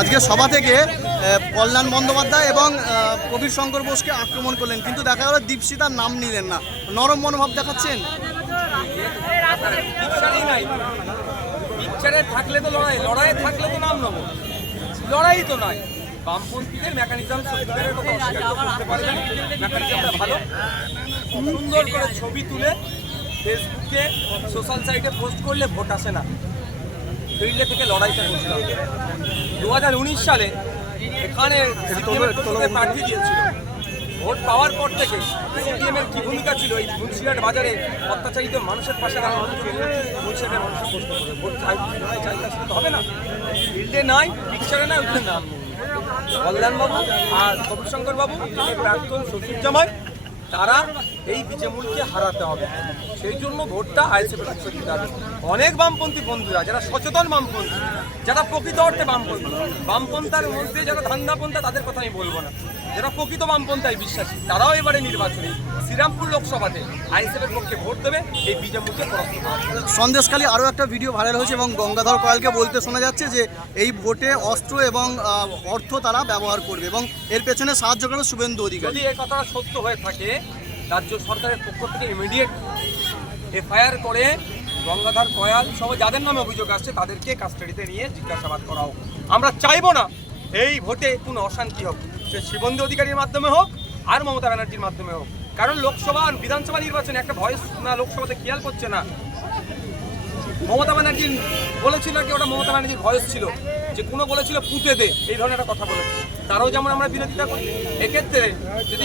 আজকে সভা থেকে কল্যাণ বন্দ্যোপাধ্যায় এবং কবির শঙ্কর বোসকে আক্রমণ করলেন। কিন্তু দেখা গেল দীপশিতার নাম নিলেন না। নরম মনোভাব দেখাচ্ছেন? থাকলে তো লড়াই, লড়াইয়ে থাকলে তো নাম নেব। লড়াই তো নয়। বামপন্থীদের মেকানিজম সত্যিকারের কথা ভালো। সুন্দর করে ছবি তুলে ফেসবুকে সোশ্যাল সাইটে পোস্ট করলে ভোট আসে না। ফিল্ডে থেকে লড়াইটা হবে দু হাজার উনিশ সালে এখানে প্রার্থী দিয়েছিল ভোট পাওয়ার পর থেকে সিপিএমের কি ভূমিকা ছিল এই মুন্সিঘাট বাজারে অত্যাচারিত মানুষের পাশে দাঁড়ানো মানুষের করে। ভোট চাই চাই তা হবে না। ফিল্ডে নাই, পিকচারে নাই নাম কল্যাণবাবু আর কবিশঙ্কর বাবু তিনি প্রাক্তন শ্বশুর জামাই তারা এই বিজেমূলকে হারাতে হবে। সেই জন্য ভোটটা আইএসএফের দিতে হবে। অনেক বামপন্থী বন্ধুরা যারা সচেতন বামপন্থী যারা প্রকৃত অর্থে বামপন্থী বামপন্থার মধ্যে যারা ধান্দাপন্থা তাদের কথা আমি বলব না। যারা প্রকৃত বামপন্থায় বিশ্বাসী তারাও এবারে নির্বাচনে শ্রীরামপুর লোকসভাতে আইএসএফের পক্ষে ভোট দেবে এই বিজেমূলকে পরাস্ত জন্য। আরও একটা ভিডিও ভাইরাল হয়েছে এবং গঙ্গাধর কয়ালকে বলতে শোনা যাচ্ছে যে এই ভোটে অস্ত্র এবং অর্থ তারা ব্যবহার করবে এবং এর পেছনে সাহায্য করবে শুভেন্দু অধিকারী। যদি এই কথাটা সত্য হয়ে থাকে রাজ্য সরকারের পক্ষ থেকে ইমিডিয়েট এফআইআর করে গঙ্গাধর কয়াল সহ যাদের নামে অভিযোগ আসছে তাদেরকে কাস্টাডিতে নিয়ে জিজ্ঞাসাবাদ করা হোক আমরা চাইব না এই ভোটে কোনো অশান্তি হোক। সে শিবন্দী অধিকারীর মাধ্যমে হোক আর মমতা ব্যানার্জির মাধ্যমে হোক। কারণ লোকসভা আর বিধানসভা নির্বাচনে একটা ভয়েস না লোকসভাতে খেয়াল করছে না। মমতা ব্যানার্জি বলেছিল কি, ওটা মমতা ব্যানার্জির ভয়েস ছিল। যে কোনো বলেছিল পুঁতে দে, এই ধরনের একটা কথা বলেছে। তারও যেমন আমরা বিরোধিতা করি। এক্ষেত্রে যদি